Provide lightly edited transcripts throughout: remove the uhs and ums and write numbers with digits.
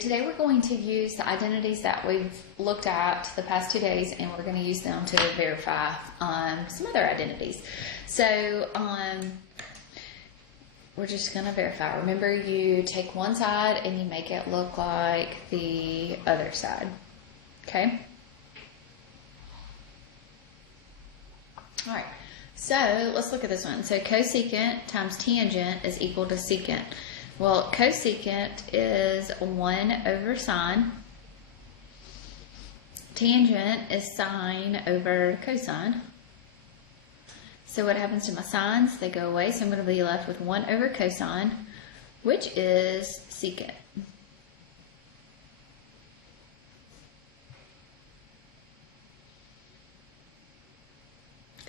Today we're going to use the identities that we've looked at the past 2 days, and we're going to use them to verify some other identities. So we're just going to verify. Remember, you take one side and you make it look like the other side. Okay? All right. So let's look at this one. So cosecant times tangent is equal to secant. Well, cosecant is 1 over sine. Tangent is sine over cosine. So what happens to my sines? They go away, so I'm going to be left with 1 over cosine, which is secant.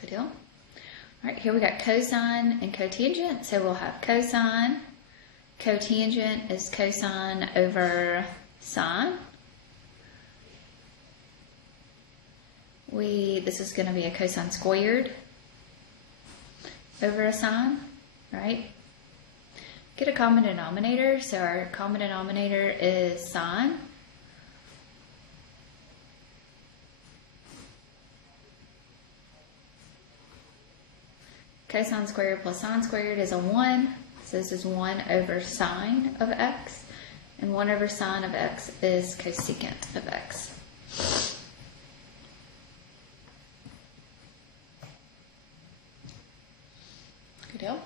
Good deal. All right, here we got cosine and cotangent, so we'll have cosine. Cotangent is cosine over sine. This is going to be a cosine squared over a sine, right? Get a common denominator, so our common denominator is sine. Cosine squared plus sine squared is a 1. So this is 1 over sine of x, and 1 over sine of x is cosecant of x. Good deal.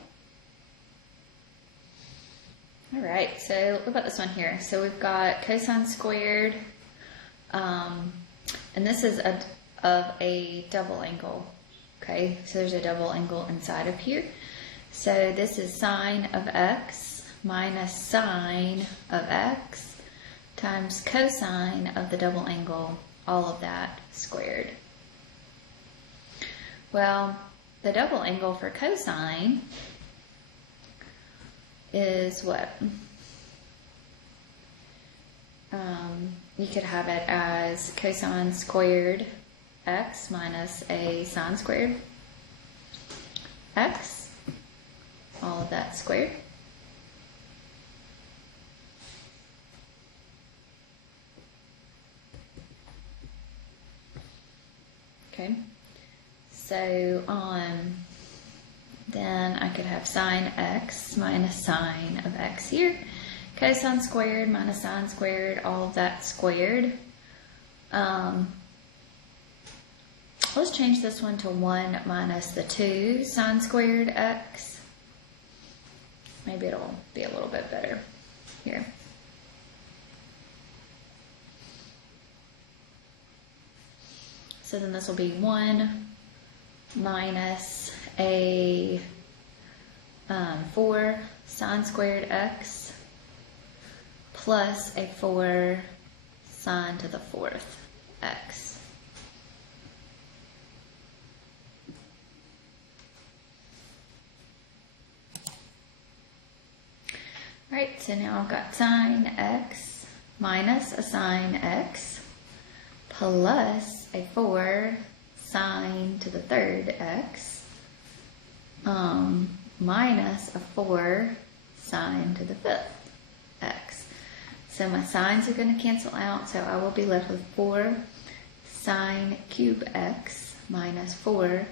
All right, so what about this one here? So we've got cosine squared, and this is of a double angle. Okay, so there's a double angle inside of here. So this is sine of x minus sine of x times cosine of the double angle, all of that squared. Well, the double angle for cosine is what? You could have it as cosine squared x minus a sine squared x. All of that squared. Okay. So then I could have sine x minus sine of x here. Cosine squared minus sine squared, all of that squared. Let's change this one to 1 minus the 2 sine squared x. Maybe it'll be a little bit better here. So then this will be 1 minus a 4 sine squared x plus a 4 sine to the 4th x. Right, so now I've got sine x minus a sine x plus a 4 sine to the 3rd x minus a 4 sine to the 5th x. So my sines are going to cancel out, so I will be left with 4 sine cube x minus 4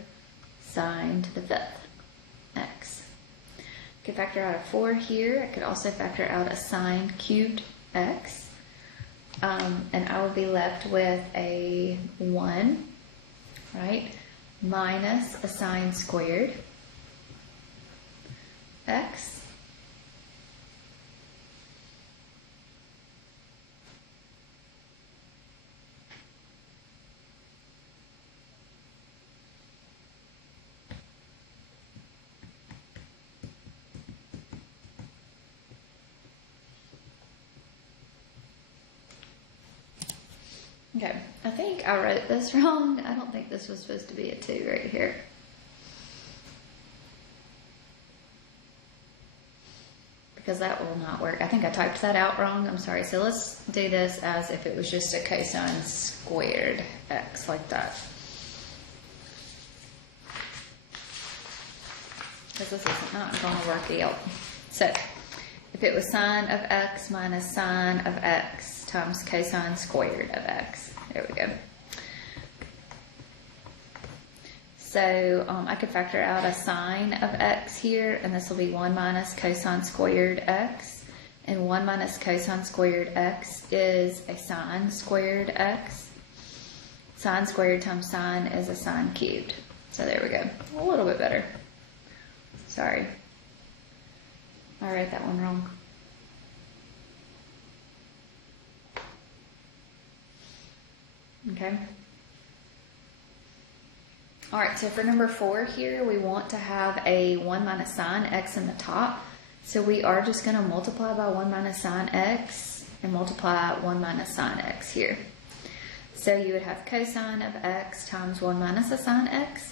sine to the 5th x. I could factor out a 4 here. I could also factor out a sine cubed x. And I will be left with a 1, right, minus a sine squared x. Okay, I think I wrote this wrong. I don't think this was supposed to be a 2 right here. Because that will not work. I think I typed that out wrong. I'm sorry. So let's do this as if it was just a cosine squared x, like that. because this is not going to work out. So if it was sine of x minus sine of x times cosine squared of x. There we go. So I could factor out a sine of x here, and this will be 1 minus cosine squared x. And 1 minus cosine squared x is a sine squared x. Sine squared times sine is a sine cubed. So there we go. A little bit better. Sorry. I wrote that one wrong. Okay. All right, so for number 4 here, we want to have a 1 minus sine x in the top. So we are just going to multiply by 1 minus sine x and multiply 1 minus sine x here. So you would have cosine of x times 1 minus a sine x.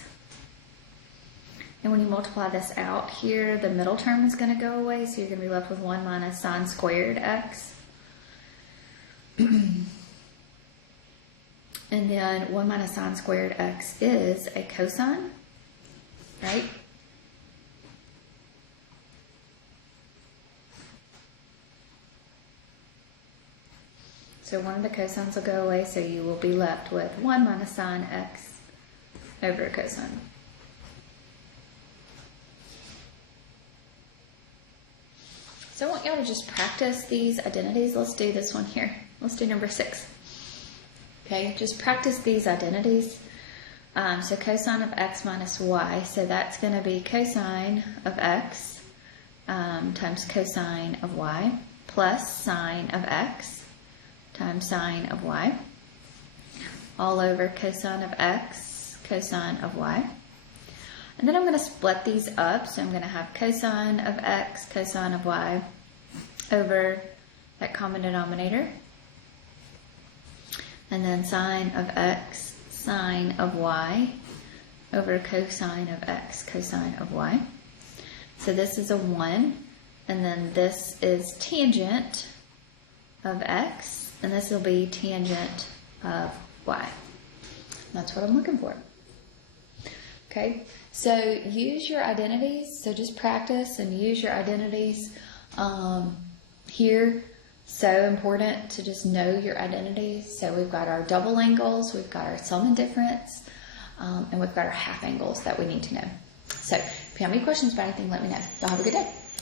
And when you multiply this out here, the middle term is going to go away, so you're going to be left with 1 minus sine squared x. And then 1 minus sine squared x is a cosine, right? So one of the cosines will go away, so you will be left with 1 minus sine x over a cosine. So I want y'all to just practice these identities. Let's do this one here. Let's do number 6. Okay, just practice these identities. So cosine of x minus y, so that's going to be cosine of x times cosine of y plus sine of x times sine of y all over cosine of x, cosine of y. And then I'm going to split these up, so I'm going to have cosine of x, cosine of y over that common denominator. And then sine of x, sine of y over cosine of x, cosine of y. So this is a 1, and then this is tangent of x, and this will be tangent of y. That's what I'm looking for. Okay, so use your identities. So just practice and use your identities here. So important to just know your identities. So we've got our double angles, we've got our sum and difference, and we've got our half angles that we need to know. So if you have any questions about anything, let me know. Y'all have a good day.